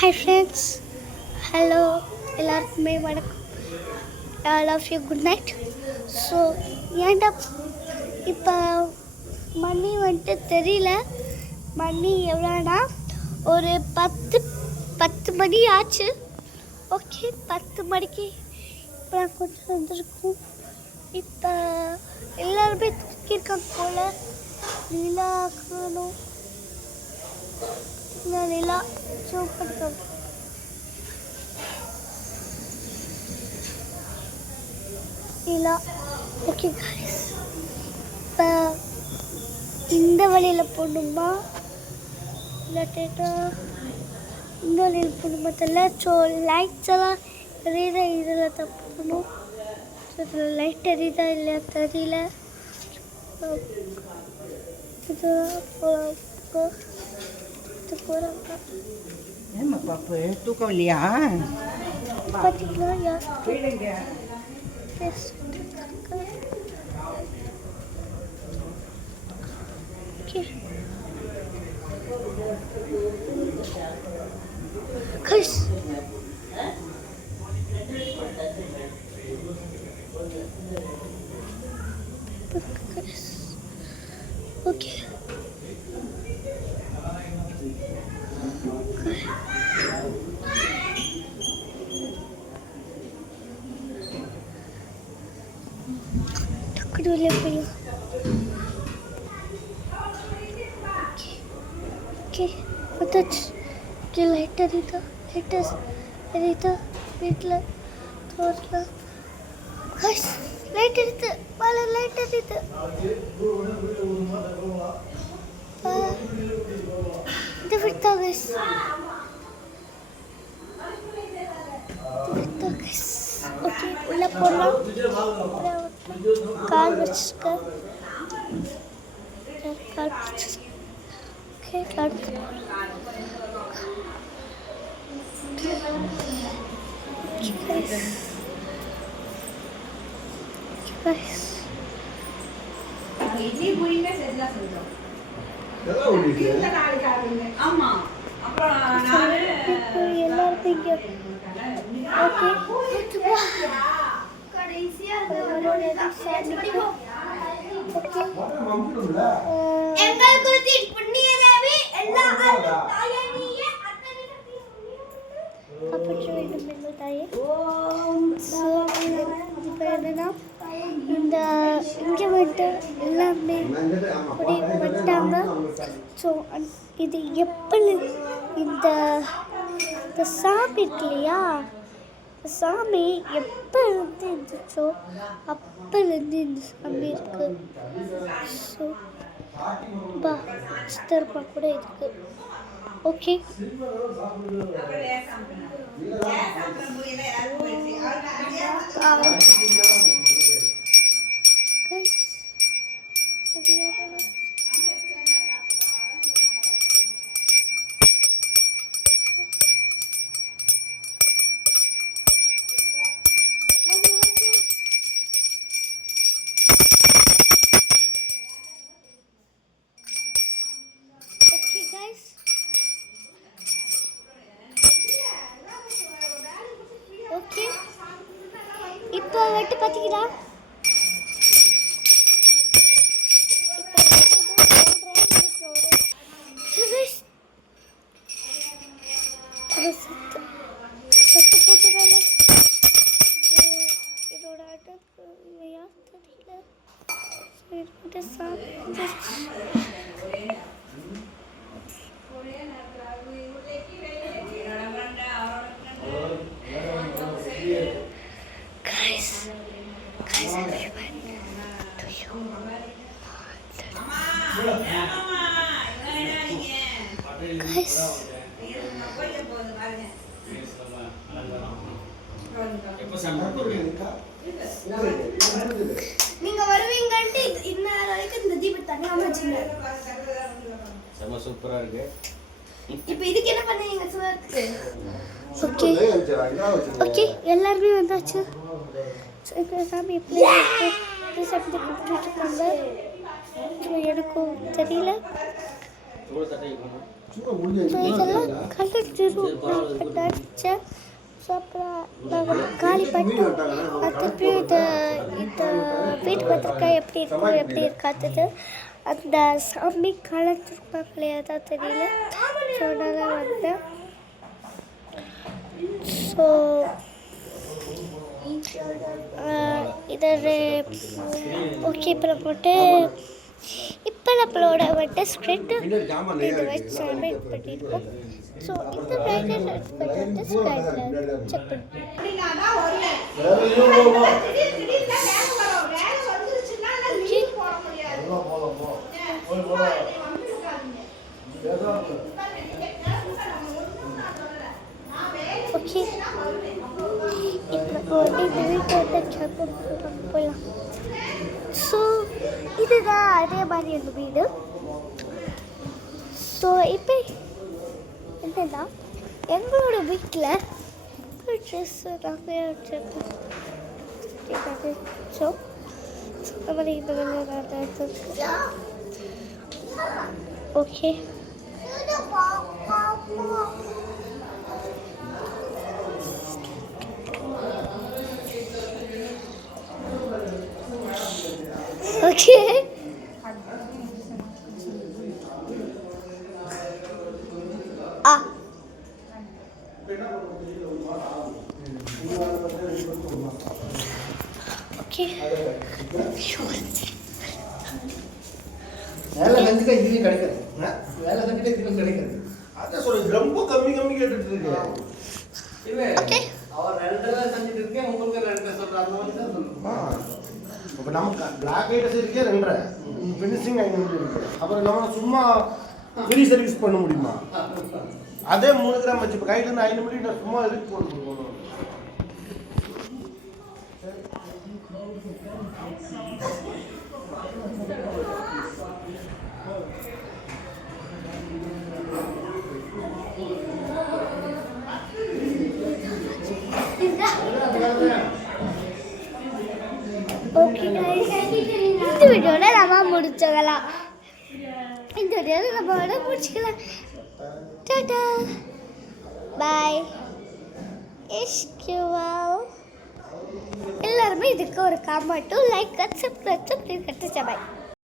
Hi friends, hello, எல்லாருக்குமே வணக்கம். All of you good night. So ஏன்டா இப்போ மணி வந்துட்டு தெரியல, மணி எவ்வளோனா ஒரு 10 மணி ஆச்சு. ஓகே, 10 மணிக்கு இப்போ நான் கொஞ்சம் வந்துருக்கோம். இப்போ எல்லாருமே தூக்கியிருக்காங்க போல். நிலா காணும், நிலா சூப்பர். நிலா ஓகே காய்ஸ், இப்போ இந்த வழியில் போகணுமா இல்லாட்டா இந்த வழியில் போகணுமா தெரியல. ஸோ லைட்ஸ் எல்லாம் எரியுதா, இதில் தான் போகணும். ஸோ இதில் லைட் எரியுதா இல்லையா தெரியல. இது போகிறாங்க. ஏம்மா பாப்பு தூக்கம் இல்லையா? பார்த்தீங்களா யார் ஓகே டக்குனு போயிடும். ஓகே பார்த்தாச்சு. ஓகே லைட் எரியுதா, எரியுதா வீட்டில் தோறலாம். லைட் எரியுது, மேலே லைட் எரியுது. இது விட்டா கைஸ், ஓகே உள்ளே போகலாம். கால் வச்சுருக்கேன், கால் வச்சுருக்கேன். ஓகே அடுத்து எல்லாருக்கும் இங்கே இந்த இங்கே வந்துட்டு எல்லாமே அப்படி வந்துட்டாங்க. ஸோ இது எப்போ இந்த சாமி இருக்கு இல்லையா, சாமி எப்போ இருந்து இருந்துச்சோ அப்போலேருந்து இந்த சாமி இருக்கு. ஸோ சித்தர்ப்பா கூட இருக்கு. ஓகே ஓகே இப்போ வந்துட்டு பார்த்தீங்கன்னா சத்து போட்டுனால இதோட அடப்பு யார் தெரியல. சாப்பிட்டு நீங்க வருவீங்கன்ட்டு இன்னும் வரைக்கும் இந்த தீபம் தனியா வச்சிருங்க. செம சூப்பரா இருக்கு. இப்போ இதுக்கு என்ன பண்ணுவீங்க சுவருக்கு? ஓகே ஓகே எல்லாரும் வந்தாச்சு. ஸோ இப்போ சாமி எப்படி சாப்பிட்டு கூப்பிட்டுருக்காங்க, எனக்கும் தெரியல. ஸோ இதெல்லாம் கலந்துரும் நான் நினச்சேன். ஸோ அப்புறம் நாங்கள் காலி பண்ணிட்டு திருப்பியும் இந்த வீட்டு பத்திரிக்கை எப்படி இருக்கும் எப்படி இருக்காது அந்த சாமி கலந்துருப்பாங்களே அதான் தெரியல. ஸோ நான் வந்தேன். ஸோ இதில் ஓகே இப்போ நம்மளோட வந்துட்டு ஸ்க்ரிப்ட் இது வச்சு சப்மிட் பண்ணியிருக்கோம். ஸோ இந்த பிரைட்னஸ் வந்து ஸ்க்ரைட்டில் செக் ஓகே. இப்போ வந்து இந்த வீட்டை வந்து செக் போகலாம். ஸோ இதுதான் அதே மாதிரி எங்கள் வீடு. ஸோ இப்போ என்னன்னா எங்களோட வீட்டில் ட்ரெஸ்ஸு நிறைய வச்சுருக்கோம். ஸோ இந்த மாதிரி இந்த மாதிரி ஓகே. Okay okay. வேலை செஞ்சுட்டா இதுலையும் கிடைக்காது. வேலை செஞ்சுட்டா இதுலையும் கிடைக்காது. அதான் சொல்லுங்க, ரொம்ப கம்மி கேட்டுட்டு இருக்கேன். அவர் 2 செஞ்சுட்டு இருக்கேன், உங்களுக்கு 2 சொல்கிறேன். அந்த மாதிரி தான் சொல்லுங்க. இப்போ நமக்கு பிளாக் ஐட்டஸ் இருக்கே 2 ஃபினிஷிங் 500 இருக்கு. அப்புறம் நம்ம சும்மா ஃப்ரீ சர்வீஸ் பண்ண முடியுமா? அதே 3 கிராம் வச்சு இப்போ கையிலேருந்து 5 மில்லி நான் சும்மா எதுக்கு போட்டு ஓகே இந்த வீடியோட நம்ம முடிச்சுக்கலாம். இந்த வீடியோவில் நம்ம முடிச்சுக்கலாம். டாடா பாய். எல்லாருமே இதுக்கு ஒரு கமெண்ட்டும் லைக் சப்ஸ்கிரைப் பண்ணி கட்டுச்சு. பாய்.